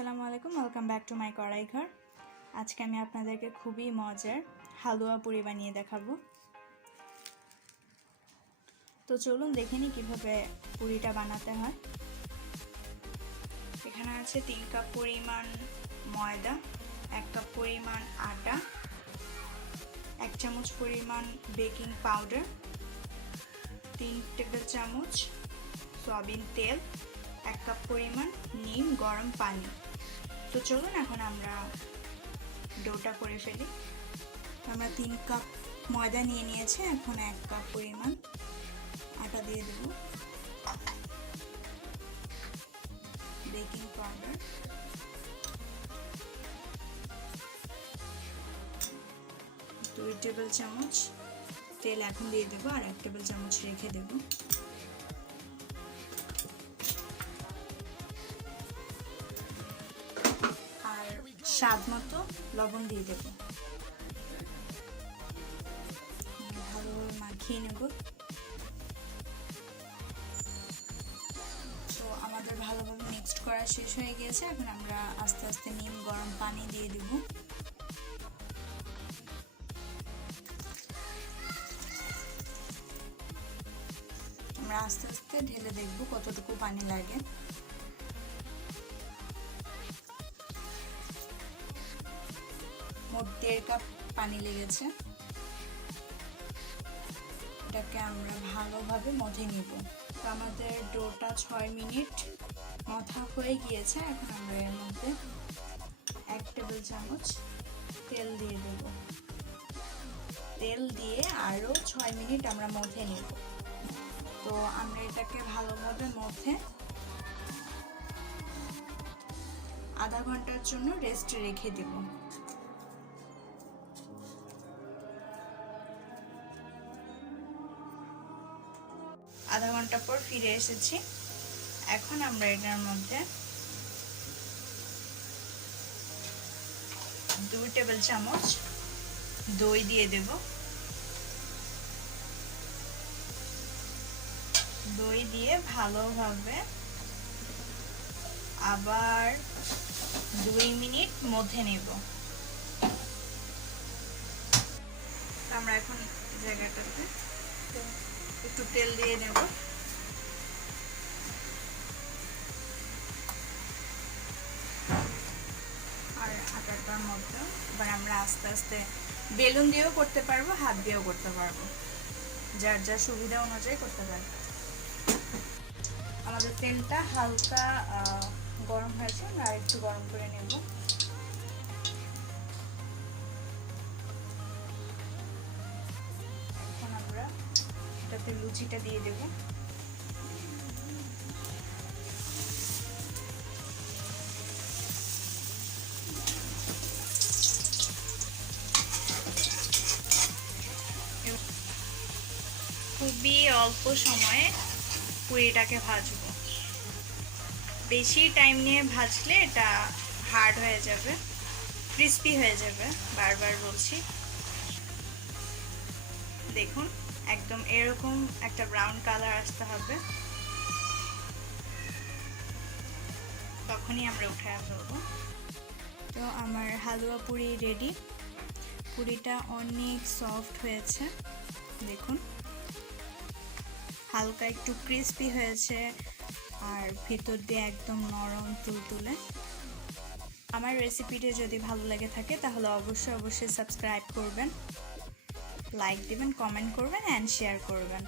আসসালামু আলাইকুম, welcome back to my কড়াই ঘর। আজকে আমি আপনাদেরকে খুবই মজার হালুয়া পুরি বানিয়ে দেখাবো। তো চলুন দেখে নিই কীভাবে পুরিটা বানাতে হয়। এখানে আছে 3 কাপ পরিমাণ ময়দা, 1 কাপ পরিমাণ আটা, 1 চামচ পরিমাণ বেকিং পাউডার, 3 টেবিল চামচ সয়াবিন তেল, 1 কাপ পরিমাণ নিম গরম পানি। তো চলুন এখন আমরা ডোটা করে ফেলি। আমরা 3 কাপ ময়দা নিয়ে নিয়েছি, এখন 1 কাপ পরিমাণ আটা দিয়ে দেব, বেকিং পাউডার, দুই টেবিল চামচ তেল এখন দিয়ে দেবো আর 1 টেবিল চামচ রেখে দেবো। আর স্বাদ মতো লবণ দিয়ে দেব। ভালোভাবে মাখিয়ে নেব। তো আমাদের ভালোভাবে মিক্সড করা শেষ হয়ে গিয়েছে, এখন আমরা আস্তে আস্তে নিম গরম পানি দিয়ে দেব। আমরা আস্তে আস্তে ঢেলে দেখব কতটুকু পানি লাগে। মোট 1.5 কাপ পানি লেগেছে। এটাকে আমরা ভালোভাবে মথে নিব। তো আমাদের ডোটা 6 মিনিট মথা হয়ে গিয়েছে, এখন আমরা এর মধ্যে 1 টেবিল চামচ তেল দিয়ে দেব। তেল দিয়ে আরও 6 মিনিট আমরা মথে নিব। তো আমরা এটাকে ভালোভাবে মথে আধা ঘন্টার জন্য রেস্টে রেখে দেব। আধা ঘন্টা পর ফিরে এসেছি। এখন আমরা এটার মধ্যে 2 টেবিল চামচ দই দিয়ে দেব। দই দিয়ে ভালোভাবে আবার 2 মিনিট মধ্যে নেব। আমরা এখন জায়গাটাতে একটু তেল দিয়ে নেব। আর আটাটার মধ্যে এবার আমরা আস্তে আস্তে বেলুন দিয়েও করতে পারবো, হাত দিয়েও করতে পারবো, যার যার সুবিধা অনুযায়ী করতে পারবো। আমাদের তেলটা হালকা গরম হয়েছে, আমরা একটু গরম করে নেব। এখন আমরা এটাতে লুচিটা দিয়ে দেব। খুবই অল্প সময়ে পুরিটাকে ভাজবো। বেশি টাইম নিয়ে ভাজলে এটা হার্ড হয়ে যাবে, ক্রিস্পি হয়ে যাবে। বারবার বলছি, দেখুন একদম এরকম একটা ব্রাউন কালার আসতে হবে, তখনই আমরা উঠায় ফেলবো। তো আমার হালুয়া পুরি রেডি। পুরিটা অনেক সফট হয়েছে, দেখুন হালকা একটু ক্রিস্পি হয়েছে আর ভেতর দিয়ে একদম নরম তুলতুলে। আমার রেসিপিটা যদি ভালো লেগে থাকে তাহলে অবশ্যই সাবস্ক্রাইব করবেন, লাইক দিবেন, কমেন্ট করবেন অ্যান্ড শেয়ার করবেন।